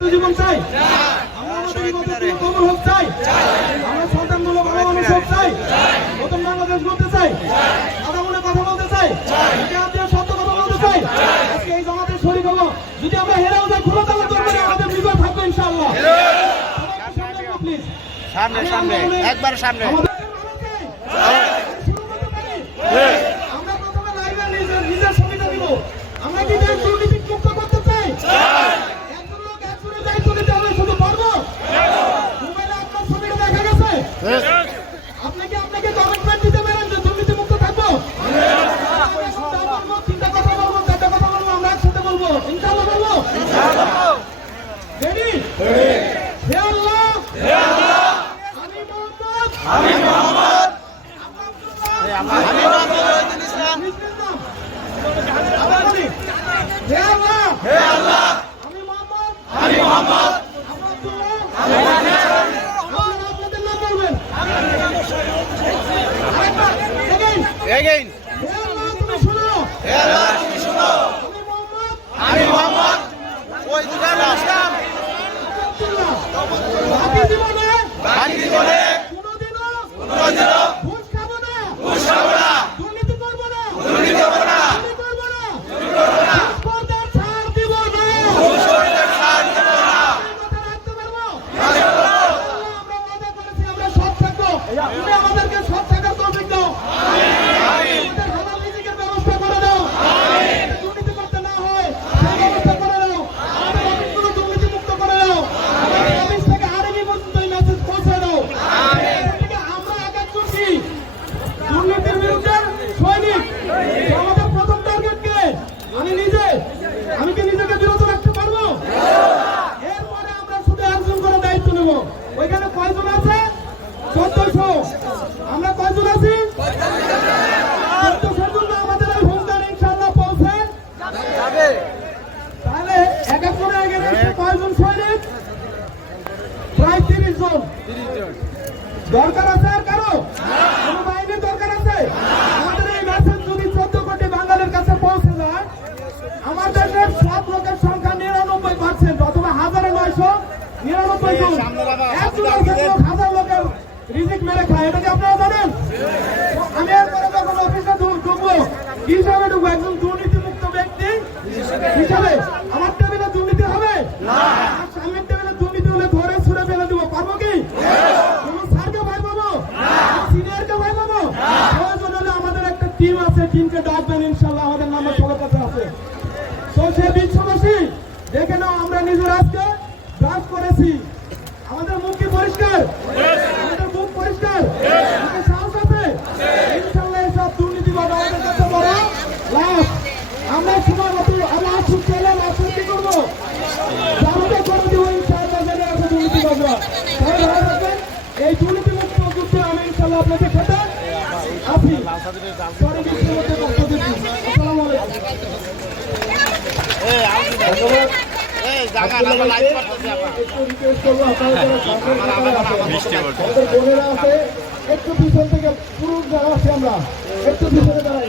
জীবন চাই। হোক চাই। আমরা সন্তানগুলো ভালো মানুষ হোক চাই। নতুন বাংলাদেশ গড়তে চাই। কথা বলে কথা বলতে চাই। সত্য কথা বলতে চাই। আজকে এই জামাতের শরীর হলো যদি আমরা হেরেও যাই খোলা দরবারে আমাদের বিজয় থাকবে ইনশাআল্লাহ। সামনে সামনে একবার সামনে আমাদের ভালো চাই। শুরু করতে পারি? আমরা প্রথমে লাইভে নিজের নিজের সুবিধা দিব আমরা কি দেশ দুর্নীতি মুক্ত করতে চাই একজন লোক একজনের দায়িত্ব নিতে হবে শুধু পারব মোবাইলে আপনার ছবিটা দেখা গেছে আপনি কি আপনাকে কমিটমেন্ট দিতে পারেন যে দুর্নীতি মুক্ত থাকব তিনটা কথা বলব চারটা কথা বলব আমরা একসাথে বলব। ইনশাআল্লাহ বলব। রেডি? হে আল্লাহ। আমি মোহাম্মদ। আমি মোহাম্মদ। ইসলাম হে আল্লাহ হে আল্লাহ আমি মোহাম্মদ আমি মোহাম্মদ আমি আপনাদের নাম বলবেন আরেকবার again। এগেইন হে আল্লাহ তুমি শোনো হে আল্লাহ তুমি শুনো আমি মোহাম্মদ আমি মোহাম্মদ ওই দুটার ইসলাম আব্দুল্লাহ বাকি জীবনে বাকি জীবনে কোনোদিনও কোনোদিনও ঘুষ খাব না ঘুষ খাব না দুর্নীতি করব না দুর্নীতি করব না চুরি করব না ঘুষ করতে ছাড় দিব না ঘুষ করতে ছাড় দেব না এই কথা রাখতে পারব? আল্লাহ, আমরা ওয়াদা করেছি আমরা সৎ থাকব। তুমি আমাদেরকে সৎ থাকার তৌফিক দাও। আমাদের হালাল রিজিকের ব্যবস্থা করে দাও। যাতে দুর্নীতি করতে না হয়, সেই ব্যবস্থা করে দাও। আমাদের অফিসগুলো দুর্নীতিমুক্ত করে দাও। আমাদের অফিস থেকে আরবি পর্যন্ত এই মেসেজ পৌঁছে দাও। এদিকে আমরা এক একজন কি? দুর্নীতির বিরুদ্ধে সৈনিক। তো আমাদের প্রথম টার্গেট কে? আমি নিজে আমি কি নিজেকে বিরত রাখতে পারব এরপরে আমরা শুধু একজন করে দায়িত্ব নেব ওইখানে কয়জন আছে চোদ্দশো আমরা কয়জন আছি চোদ্দশোর জন্য আমাদের এই হুঙ্কার ইনশাল্লাহ পৌঁছে তাহলে এক এক করে এগেনস্টে কয়জন সৈনিক প্রায় তিরিশ জন দরকার আছে আর কারও? কোনো বাহিনীর দরকার আছে? আমাদের এই মেসেজ যদি চোদ্দ কোটি বাঙালির কাছে পৌঁছে যায় আমার দেশের সব লোকের সংখ্যা নিরানব্বই পার্সেন্ট অথবা হাজারে নয়শো নিরানব্বই জন। একজনের হাজার লোকের রিজিক মেরে খায় এটা কি আপনারা জানেন? আমি এরপরে যখন অফিসে ঢুক- ঢুকবো কি হিসাবে ঢুকবো একজন দুর্নীতিমুক্ত ব্যক্তি হিসাবে। টিম আছে, টিমকে ডাকবেন, ইনশাল্লাহ আমাদের নামে কলকাতা আছে। তো সে বিশ্ববাসী, দেখে নাও, আমরা নিজের আজকে ব্রাশ করেছি। আমাদের মুখ কি পরিষ্কার? আমাদের মুখ পরিষ্কার? সাহস আছে? ইনশাল্লাহ আমাদের কাছে বড় আমরা সময় মতো আমরা চাইলে আসুক, কি করব? জানতে করে দিব ইনশাল্লাহ জেনে আছে দুর্নীতিবাদরা থাকবেন। এই আমি ইনশাল্লাহ আপনাদের একটু পিছন থেকে পুরুষ যারা আছে আমরা একটু পিছনে দাঁড়াই।